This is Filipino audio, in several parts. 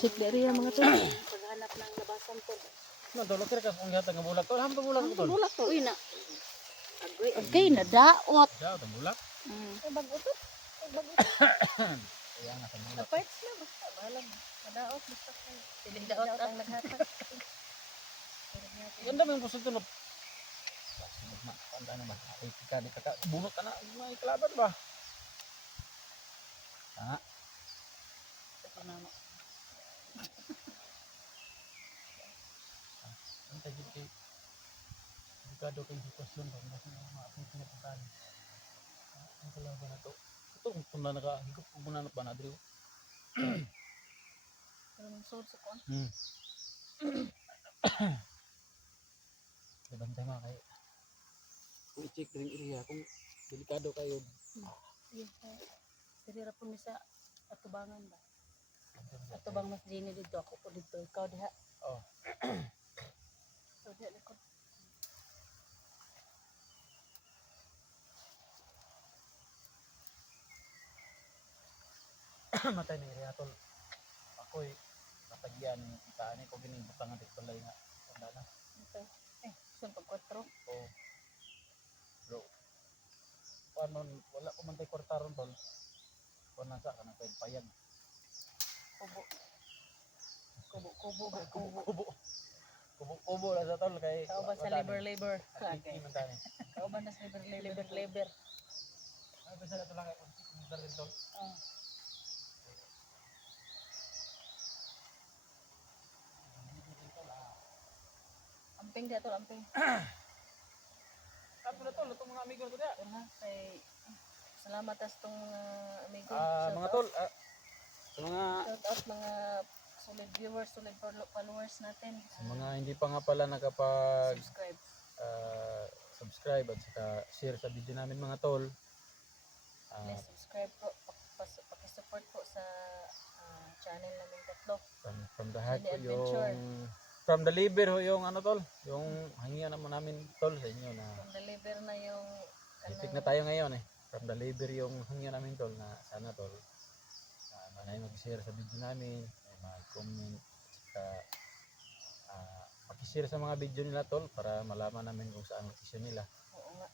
Check the area mga tol. Paghanap ng labasan tol. No, tol, kira ka kung gihatag nga bulak tol. Ham to bulak Ang tol. bulak tol. Uy na. Okay na daot. Daw to bulak. Ay bago to. Ay bago. Kaya nga sa bulak. Parts na basta bahala mo. Madaot basta ko. Dili daot ang naghatag. Ganda mo yung puso tol. Panda na ba? Ay, di ka bunot ka na. May kalaban ba? Ha? Ito na no. Ang tagit kay delikado kay sitwasyon ba? Kasi mga ating pinapuntahan. Ang kalaban na to. Ito kung na nakahigop kung muna na ba na Adrio? Ang sod sa kon. Bantay mga kayo. Kung i-check rin area kung delikado kayo. Yes. Sirira po ni sa atubangan ba? Atubang mas Jenny dito ako po dito. Ikaw diha. Oh. Ikaw diha likod. Matay na area tol. Ako'y natagyan itaan ko gining butangan dito tulay nga. Tanda na. Okay. Sun pag 4. Oh. Bro. Paano wala ko man tay kwartaron tol. Kung nasa ka ng payag. Kubo. Kubo. Kubo lang sa tol kay Ikaw ba sa labor? Okay. Mantani. Ikaw ba na sa labor? Ay basta na to lang kung sikong din tol. Amping dia tol, amping. Tapos na tol, itong mga amigo ko dia. Una kay salamat as tong amigo. Mga tol, sa mga Shout out mga solid viewers, solid followers natin. sa mga hindi pa nga pala nakapag Subscribe. subscribe at saka share sa video namin mga tol. Please subscribe po. Paki-support po sa channel namin tatlo. From the heart po Daily adventure. from the liver ho yung ano tol, yung hangian naman namin tol sa inyo na From the liver na yung ipik na tayo ngayon eh. From the liver yung hangian namin tol na sana tol manay mag-share sa video namin, mag-comment at paki-share sa mga video nila tol para malaman namin kung saan location nila. Oo nga.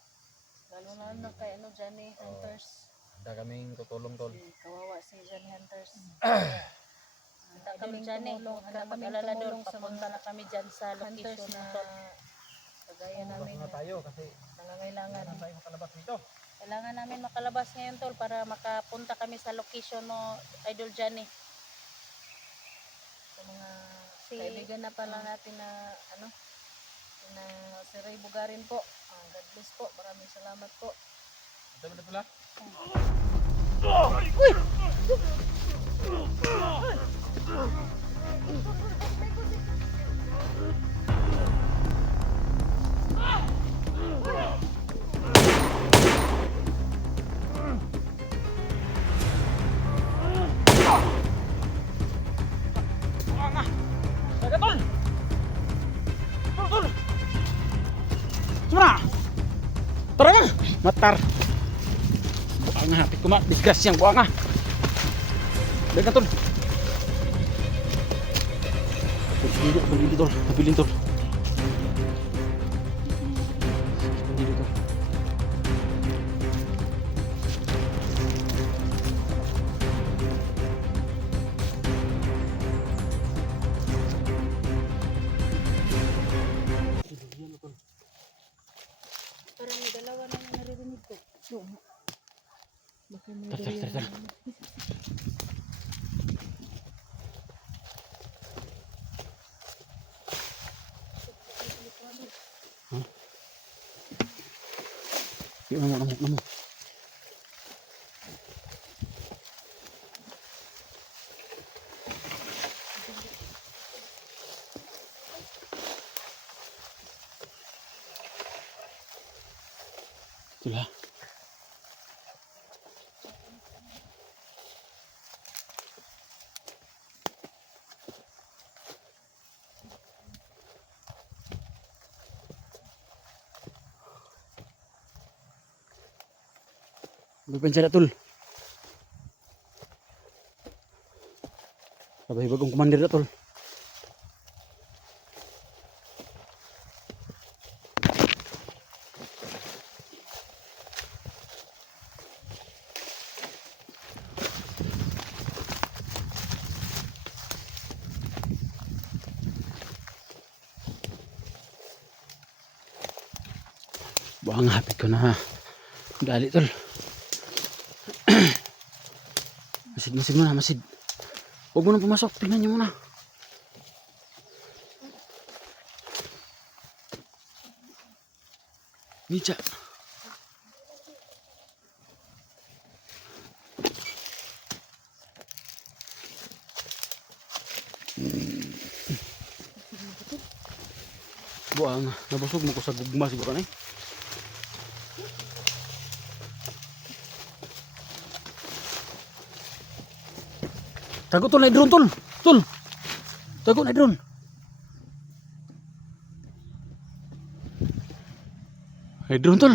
Lalo na kay Johnny Hunters. Handa kaming tutulong tol. Kawawa si Johnny Hunters. Handa kami tumulong, handa kami tumulong sa mga na kami dyan sa hunters location na na to. kagaya namin na tayo kasi nangangailangan. kailangan tayo makalabas dito. Kailangan namin makalabas ngayon tol para makapunta kami sa location mo Idol Johnny. Sa mga kaibigan na pala natin na na si Ray Bugarin po. God bless po. Maraming salamat po. Ito na pala. Semua. Tara nga. Matar. Buka nga hapit ko disgrasyang buka nga. Dagan tol. Pagili tol. Pagili tol. Pagili tol. Parang may dalawa na yung naririnig ko. Baka may Tara. Namo. Itulah. Berpencet tul. Sabay bagong commander na tol. Buang hapit ko na ha. Dali tol. Masid muna, masid. Huwag mo nang pumasok, tingnan niyo muna. Micha. Buang, nabusog mo ko sa gugma siguro na eh. Tago tol na drone tol. Tol. Tago na drone. Ay drone tol.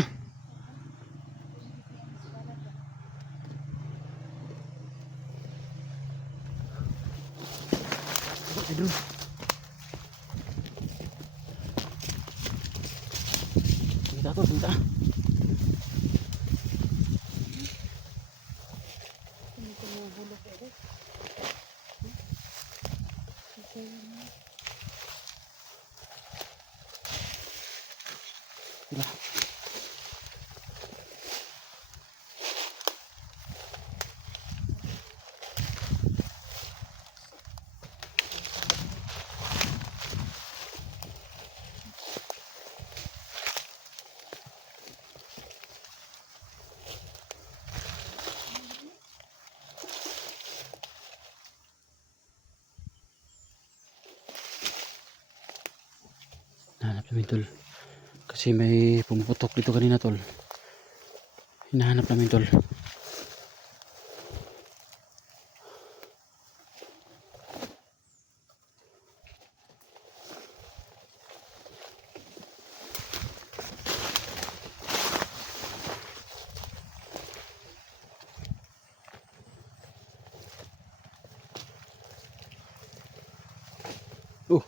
Tago na drone. Kita tol, kita. Sila. Hanap namin tol. Kasi may pumuputok dito kanina tol. Hinahanap namin tol. Oh.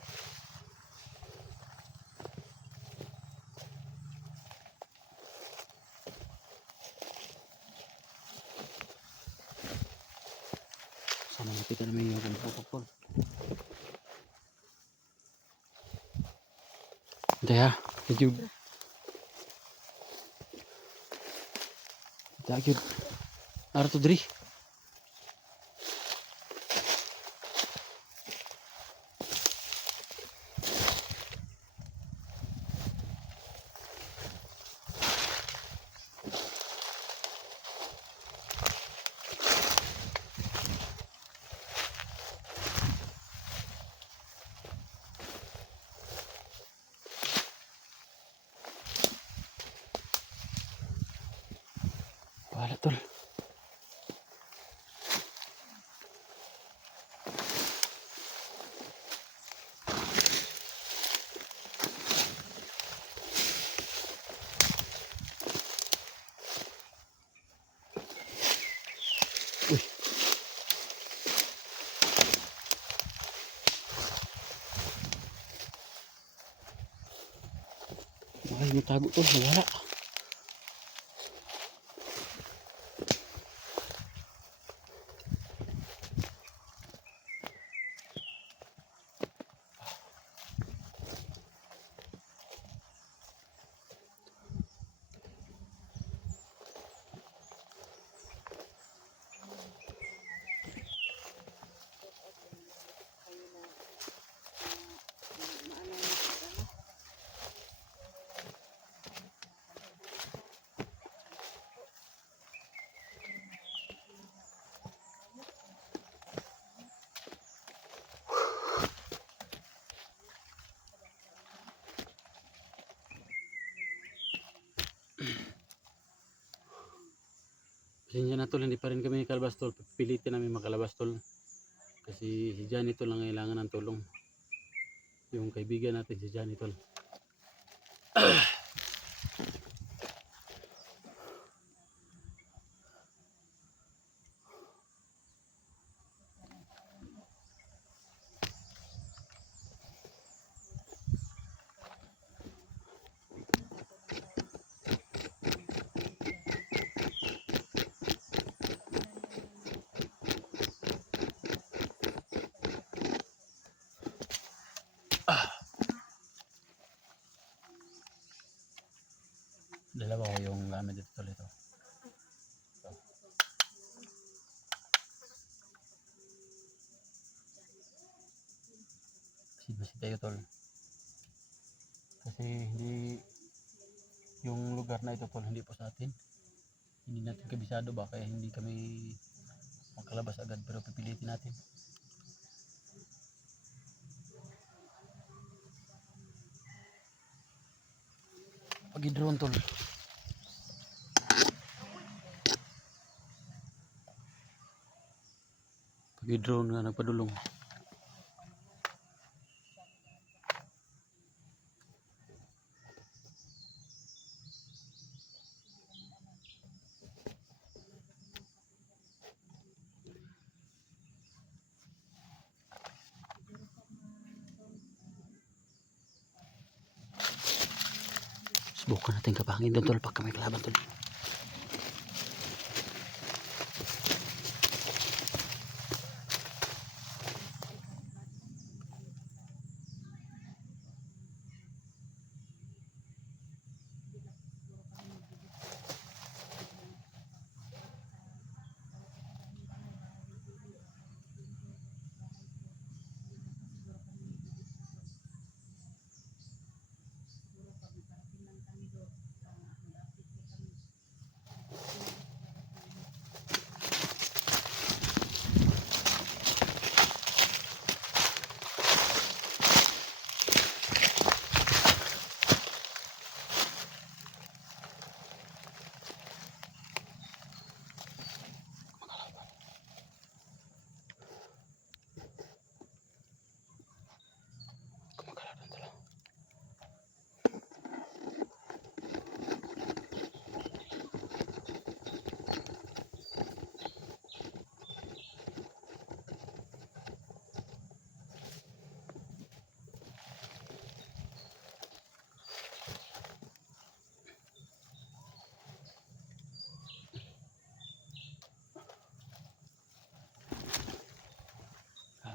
Sana makita namin yung pumuputok tol. Hintay ha. Thank you. Thank you. Ara to diri. Wala tol. Uy. Ay, matago tol. Wala. Pasensya na tol, hindi pa rin kami nakalabas tol. Pilitin namin makalabas tol. Kasi si Johnny tol ang kailangan ng tulong. Yung kaibigan natin si Johnny tol. namin dito tol ito. Ito. Basi tayo tol. Kasi hindi yung lugar na ito tol hindi po sa atin. Hindi natin kabisado ba kaya hindi kami makalabas agad pero pipilitin natin. Pag-drone tol. Pag-drone nga nagpadulong. Subukan natin kapangin doon tol pag kami kalaban tol.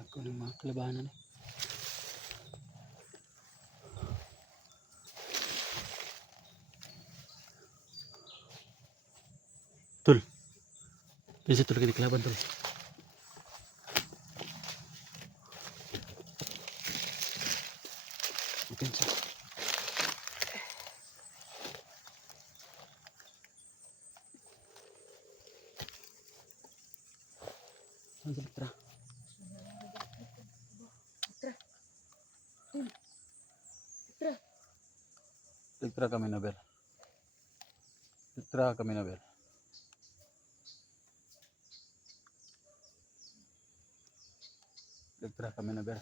Ako ng mga kalabanan eh. Tol. Bisa tol kini kalaban tol. Mungkin sih. Lanjut Putra. Putra kami na ber. Putra kami na ber. Putra kami na ber.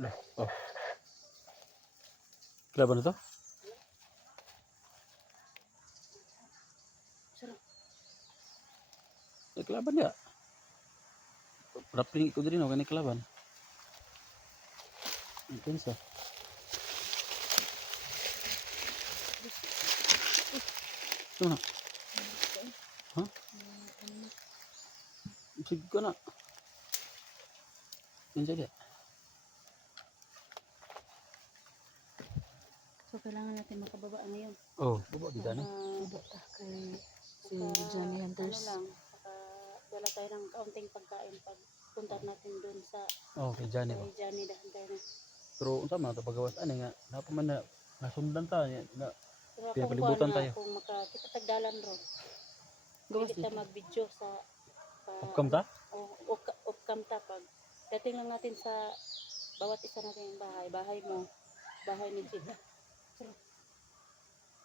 Lah, oh. Kelaban itu? Ya kelaban ya. Rapling ikut diri no kan kelaban. Mungkin sah. Mana? Hah? Sige na. Minsan dia. So kailangan natin makababa ngayon. Oh, baba kita nih. Kay si Johnny Hunters. Ano lang, dala tayo ng kaunting pagkain pag punta natin dun sa Oh, kay Johnny ba. kay Johnny dahan na. Pero unsa man to pagawas ani nga napa man na nasundan ta na Pero pinapalibutan tayo. kung makakita tagdalan ron. Pwede ta mag-video sa Upcom ta? Upcam ta pag dating lang natin sa bawat isa natin bahay. Bahay mo, bahay ni Jida.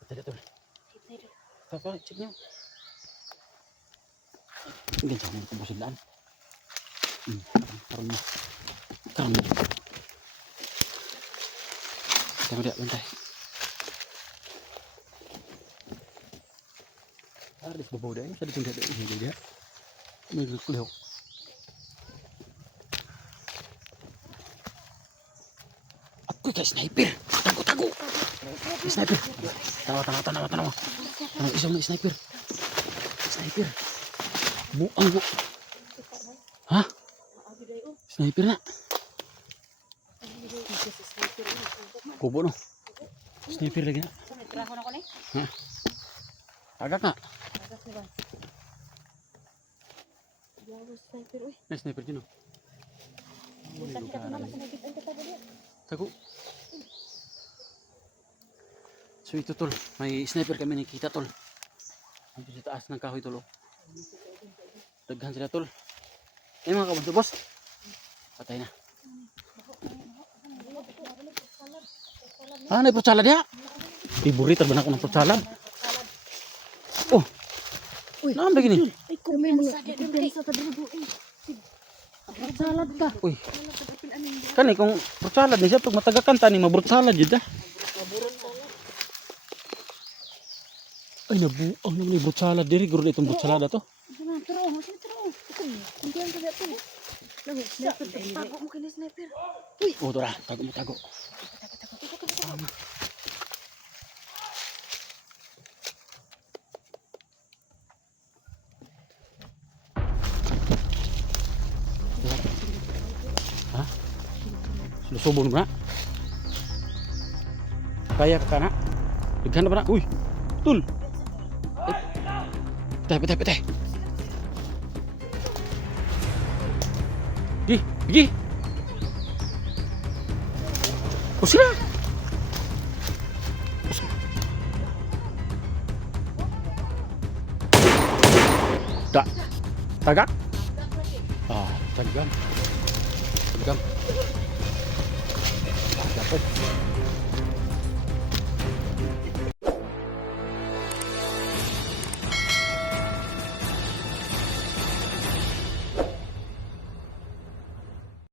Tadi tu. Kita Apa ceknya? Ini jangan kebusulan. Karena kita melihat lantai. Harus bawa dah. Saya ditunda dah ini dia. Ini kuliah. Aku kayak sniper. tago. May sniper. Tanawa. Ano isang may sniper. Sniper. Buang bu. Ha? Sniper na. Kubo no. Sniper lagi na. May traho na ko ni. Ha? Agak na. Agak ni ba? Yawas sniper uy. May sniper dyan oh. Bukan kita mama sa nagit ang katago dia. Tago. So ito tol, may sniper kami nakita tol. Ando sa taas ng kahoy tol. Oh. Daghan sila tol. Eh mga kabanto boss. Patay na. Ah, may fruit salad ya. Favorite ba na ako ng fruit salad? Oh. Uy, naam lagi ni. Ay kumi mga depensa ta diri bu. Salad ka. Uy. Kani kung fruit salad ni siya pag matagakan tani mabrut salad jud ah. Ay nabuang naman ni fruit salad diri guro itong fruit salad ato. Tero, masih tero. Kuntian ka dito. Lagu sniper tago mo kini sniper. Oh, tora, tago mo tago. Tama. Ha? Sulusubon mo na? Kaya ka na? Daghan na ba na? Uy! Tul! Patay! Gigi! O sila! Tagak? Ah, tagam. Dapat.